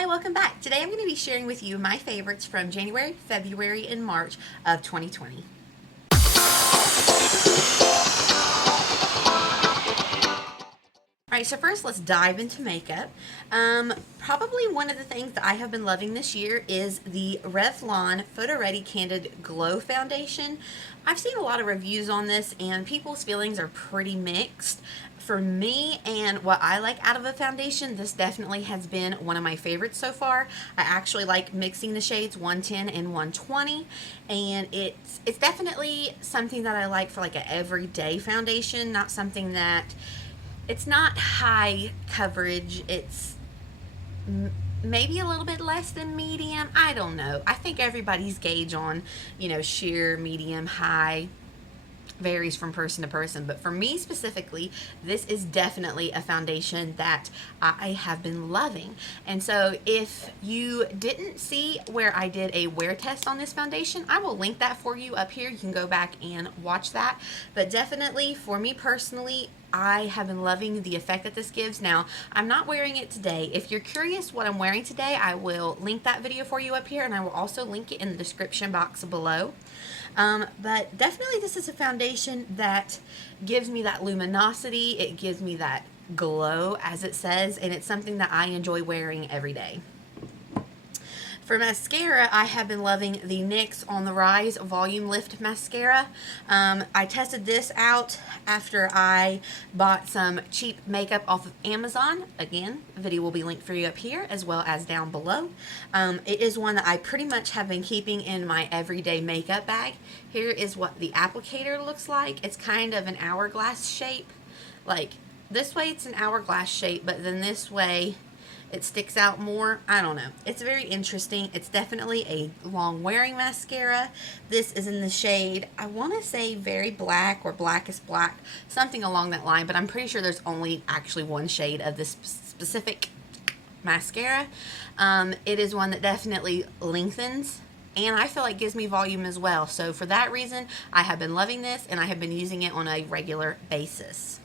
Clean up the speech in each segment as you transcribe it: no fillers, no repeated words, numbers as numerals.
Hi, welcome back. Today I'm going to be sharing with you my favorites from January, February, and March of 2020. Alright, so first let's dive into makeup. Probably one of the things that I have been loving this year is the Revlon Photo Ready Candid Glow Foundation. I've seen a lot of reviews on this and people's feelings are pretty mixed. For me and what I like out of a foundation, this definitely has been one of my favorites so far. I actually like mixing the shades 110 and 120, and it's definitely something that I like for like an everyday foundation, not something that it's not high coverage. It's maybe a little bit less than medium. I don't know. I think everybody's gauge on, sheer, medium, high varies from person to person, but for me specifically, this is definitely a foundation that I have been loving. And so if you didn't see where I did a wear test on this foundation, I will link that for you up here. You can go back and watch that. But definitely for me personally, I have been loving the effect that this gives. Now, I'm not wearing it today. If you're curious what I'm wearing today, I will link that video for you up here, and I will also link it in the description box below. But definitely this is a foundation that gives me that luminosity. It gives me that glow, as it says, and it's something that I enjoy wearing every day. For mascara, I have been loving the NYX On The Rise Volume Lift Mascara. I tested this out after I bought some cheap makeup off of Amazon. Again, the video will be linked for you up here as well as down below. It is one that I pretty much have been keeping in my everyday makeup bag. Here is what the applicator looks like. It's kind of an hourglass shape. Like this way it's an hourglass shape, but then this way it sticks out more. I don't know. It's very interesting. It's definitely a long wearing mascara. This is in the shade, I want to say Very Black or Blackest Black, something along that line, but I'm pretty sure there's only actually one shade of this specific mascara. It is one that definitely lengthens, and I feel like gives me volume as well. So for that reason, I have been loving this, and I have been using it on a regular basis.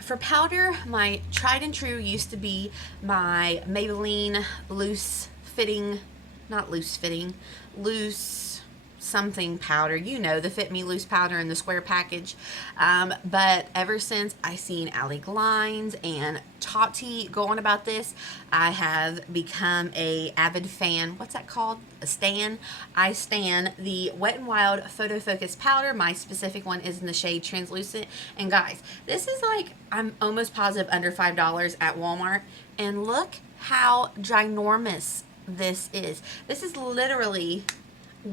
For powder, my tried and true used to be my Maybelline loose something powder. You know, the Fit Me Loose powder in the square package. But ever since I seen Allie Glines and Tati go on about this, I have become a avid fan. What's that called? A stan. I stan the Wet n Wild Photo Focus powder. My specific one is in the shade Translucent. And guys, this is like, I'm almost positive under $5 at Walmart. And look how ginormous this is. This is literally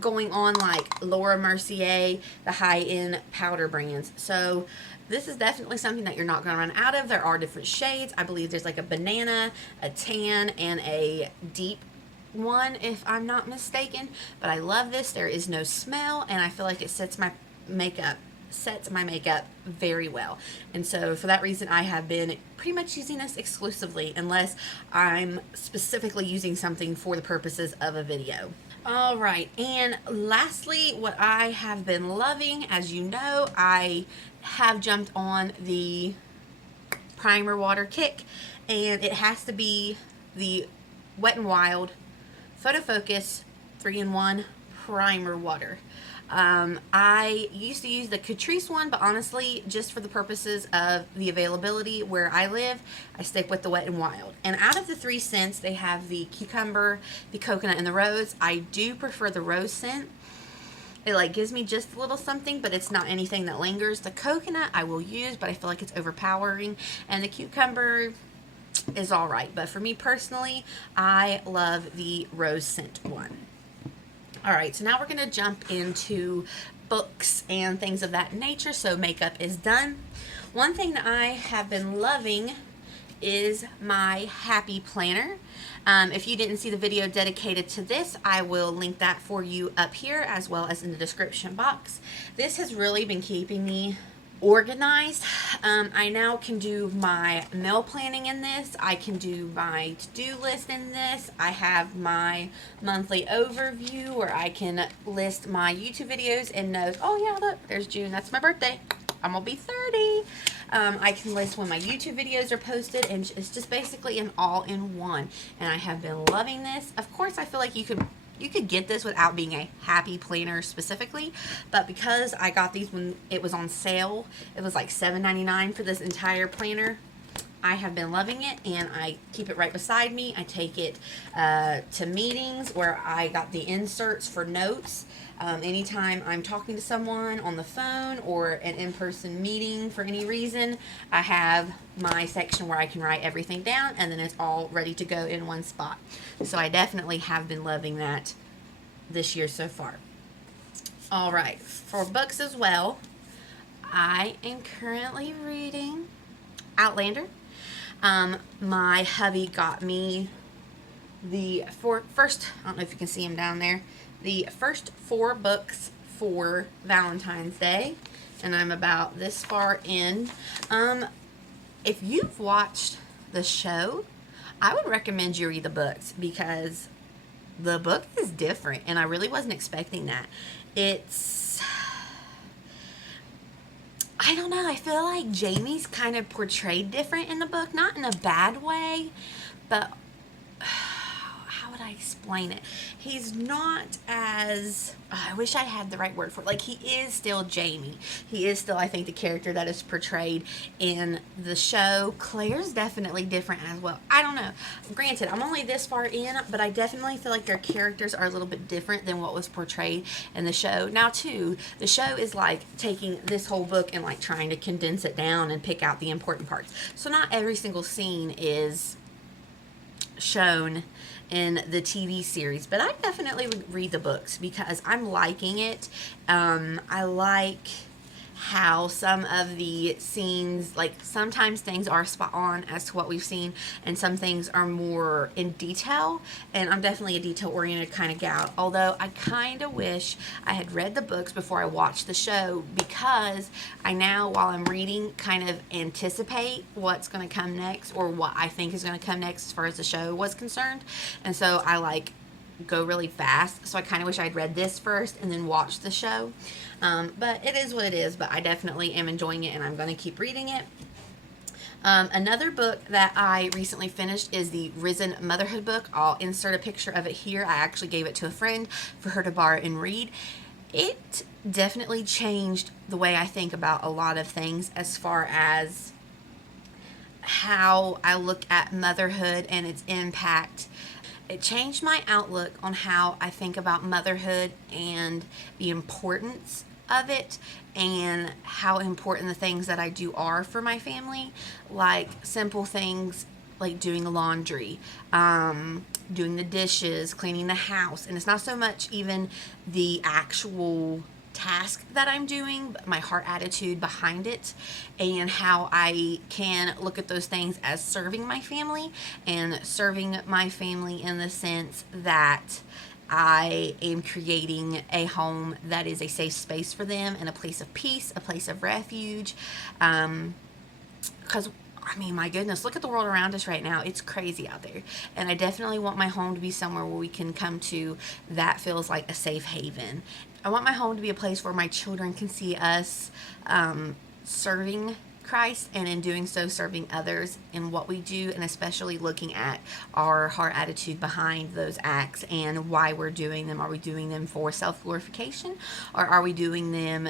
going on like Laura Mercier, the high-end powder brands. So this is definitely something that you're not going to run out of. There are different shades. I believe there's like a banana, a tan, and a deep one, if I'm not mistaken. But I love this. There is no smell, and I feel like it sets my makeup very well. And so for that reason, I have been pretty much using this exclusively unless I'm specifically using something for the purposes of a video. All right, and lastly, what I have been loving, as you know, I have jumped on the primer water kick, and it has to be the Wet n Wild Photo Focus 3-in-1 primer water. I used to use the Catrice one, but honestly, just for the purposes of the availability where I live, I stick with the Wet n Wild. And out of the 3 scents, they have the cucumber, the coconut, and the rose. I do prefer the rose scent. It like gives me just a little something, but it's not anything that lingers. The coconut I will use, but I feel like it's overpowering. And the cucumber is all right. But for me personally, I love the rose scent one. All right, so now we're going to jump into books and things of that nature. So makeup is done. One thing that I have been loving is my Happy Planner. If you didn't see the video dedicated to this, I will link that for you up here as well as in the description box. This has really been keeping me organized. I now can do my meal planning in this. I can do my to-do list in this. I have my monthly overview where I can list my YouTube videos and notes. Oh yeah, look, there's June. That's my birthday. I'm gonna be 30. I can list when my YouTube videos are posted, and it's just basically an all-in-one. And I have been loving this. Of course, I feel like you could get this without being a happy planner specifically, but because I got these when it was on sale, it was like $7.99 for this entire planner. I have been loving it, and I keep it right beside me. I take it to meetings where I got the inserts for notes. Anytime I'm talking to someone on the phone or an in-person meeting for any reason, I have my section where I can write everything down, and then it's all ready to go in one spot. So I definitely have been loving that this year so far. All right, for books as well, I am currently reading Outlander. My hubby got me the first, I don't know if you can see him down there, the first 4 books for Valentine's Day, and I'm about this far in. If you've watched the show, I would recommend you read the books, because the book is different, and I really wasn't expecting that. I don't know, I feel like Jamie's kind of portrayed different in the book, not in a bad way, but how would I explain it? He's not as, I wish I had the right word for it. Like, he is still Jamie. He is still, I think, the character that is portrayed in the show. Claire's definitely different as well. I don't know. Granted, I'm only this far in, but I definitely feel like their characters are a little bit different than what was portrayed in the show. Now, too, the show is like taking this whole book and like trying to condense it down and pick out the important parts. So not every single scene is shown in the TV series, but I definitely would read the books because I'm liking it. I like how some of the scenes, like sometimes things are spot on as to what we've seen, and some things are more in detail, and I'm definitely a detail oriented kind of gal, although I kind of wish I had read the books before I watched the show, because I now, while I'm reading, kind of anticipate what's going to come next, or what I think is going to come next as far as the show was concerned, and so I like go really fast. So I kind of wish I'd read this first and then watched the show. But it is what it is. But I definitely am enjoying it, and I'm going to keep reading it. Another book that I recently finished is the Risen Motherhood book. I'll insert a picture of it here. I actually gave it to a friend for her to borrow and read. It definitely changed the way I think about a lot of things, as far as how I look at motherhood and its impact. It changed my outlook on how I think about motherhood and the importance of it, and how important the things that I do are for my family. Like simple things like doing the laundry, doing the dishes, cleaning the house. And it's not so much even the actual task that I'm doing, but my heart attitude behind it, and how I can look at those things as serving my family, and serving my family in the sense that I am creating a home that is a safe space for them, and a place of peace, a place of refuge. Because I mean, my goodness, look at the world around us right now. It's crazy out there. And I definitely want my home to be somewhere where we can come to that feels like a safe haven. I want my home to be a place where my children can see us serving Christ, and in doing so, serving others in what we do, and especially looking at our heart attitude behind those acts and why we're doing them. Are we doing them for self-glorification, or are we doing them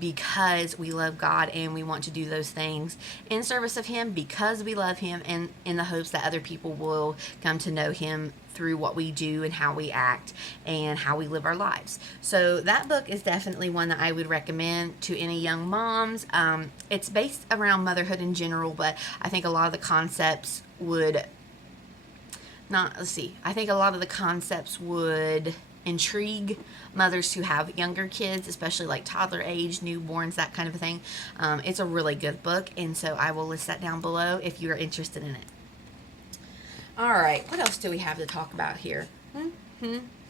because we love God and we want to do those things in service of Him, because we love Him, and in the hopes that other people will come to know Him through what we do and how we act and how we live our lives. So that book is definitely one that I would recommend to any young moms. It's based around motherhood in general, but I think a lot of the concepts would intrigue mothers who have younger kids, especially like toddler age, newborns, that kind of a thing. It's a really good book, and so I will list that down below if you're interested in it. All right, what else do we have to talk about here?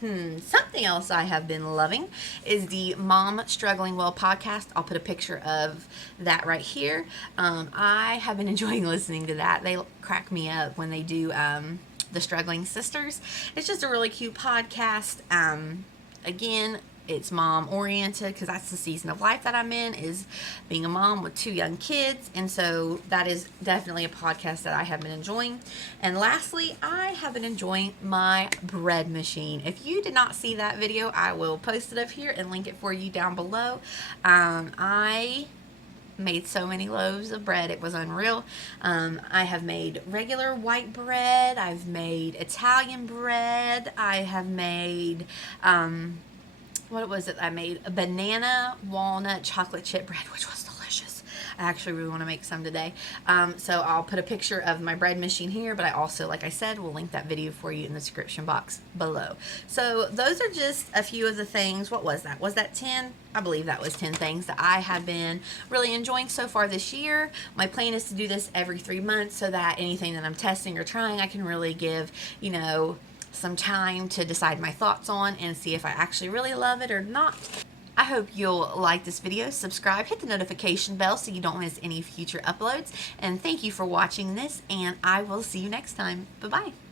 Something else I have been loving is the Mom Struggling Well podcast. I'll put a picture of that right here. I have been enjoying listening to that. They crack me up when they do the Struggling Sisters. It's just a really cute podcast. Again, it's mom oriented because that's the season of life that I'm in, is being a mom with 2 young kids. And so that is definitely a podcast that I have been enjoying. And lastly, I have been enjoying my bread machine. If you did not see that video, I will post it up here and link it for you down below. I made so many loaves of bread, it was unreal. I have made regular white bread, I've made Italian bread, I have made what was it I made? A banana walnut chocolate chip bread, which was delicious. I actually really want to make some today. So I'll put a picture of my bread machine here, but I also, like I said, will link that video for you in the description box below. So those are just a few of the things. What was that? Was that 10? I believe that was 10 things that I have been really enjoying so far this year. My plan is to do this every 3 months so that anything that I'm testing or trying, I can really give, you know, some time to decide my thoughts on and see if I actually really love it or not. I hope you'll like this video, subscribe, hit the notification bell so you don't miss any future uploads, and thank you for watching this, and I will see you next time. Bye-bye.